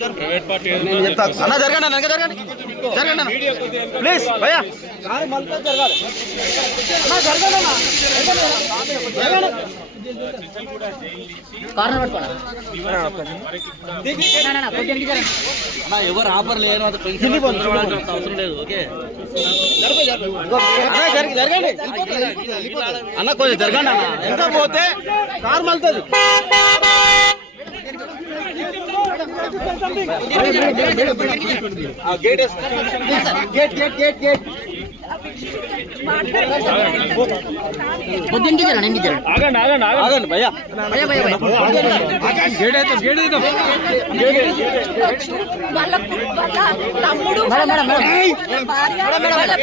అన్న జరగండి అన్న జరగండి జరగండి అన్న ప్లీజ్ భయ్యా ఎవరు ఆఫర్ లేదు అవసరం లేదు. ఓకే జరగండి అన్న కొంచెం జరగండి అన్న ఎంత పోతే కారు మలుతుంది. ఆగండి భయ్యా తమ్ముడు వాళ్ళ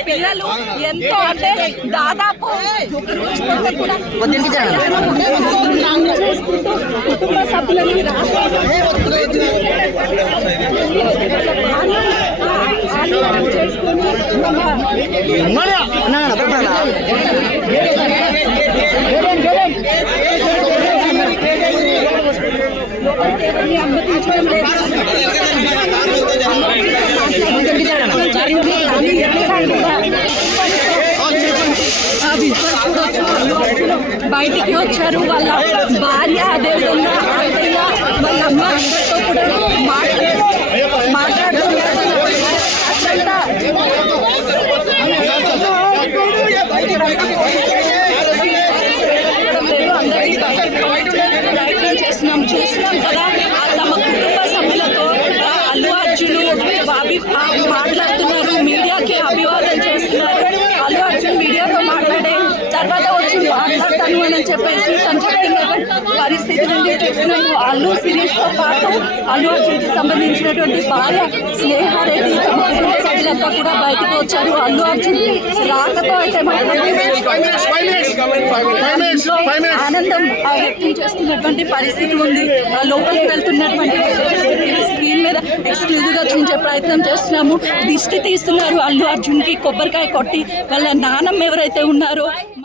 పిల్లలు ఎంతో అంటే దాదాపు కుటుంబ సభ్యులని బయటికి వచ్చారు. వాళ్ళ భార్య అదేవిధంగా అత్తయ్య వాళ్ళ అమ్మ అందరితో కూడా మాట్లాడుతున్నారు. చూస్తున్నాం కదా తమ కుటుంబ సభ్యులతో అల్లు అర్జున్ బాబీ మాట్లాడుతున్నారు. మీడియాకి అభివాదం చేస్తున్నారు. అల్లు అర్జున్ మీడియాతో మాట్లాడే తర్వాత వచ్చి మాట్లాడతాను అని చెప్పేసి తను చెప్తున్నటువంటి పరిస్థితి నుండి చూస్తున్నాము. అల్లు శిరీష్ తో పాటు అల్లు అర్జున్ కి సంబంధించినటువంటి భార్య స్నేహారెడ్డి తమ కుటుంబ సభ్యులంతా కూడా బయటకు వచ్చారు. అల్లు అర్జున్ రాకతో అయితే ఆనందం వ్యక్తం చేస్తున్నటువంటి పరిస్థితి ఉంది. లోపలికి వెళ్తున్నటువంటి స్క్రీన్ మీద ఎక్స్క్లూజివ్ గా చూపించే ప్రయత్నం చేస్తున్నాము. దిష్టి తీస్తున్నారు అల్లు అర్జున్ కి కొబ్బరికాయ కొట్టి. వాళ్ళ నాన్నమ్మ ఎవరైతే ఉన్నారో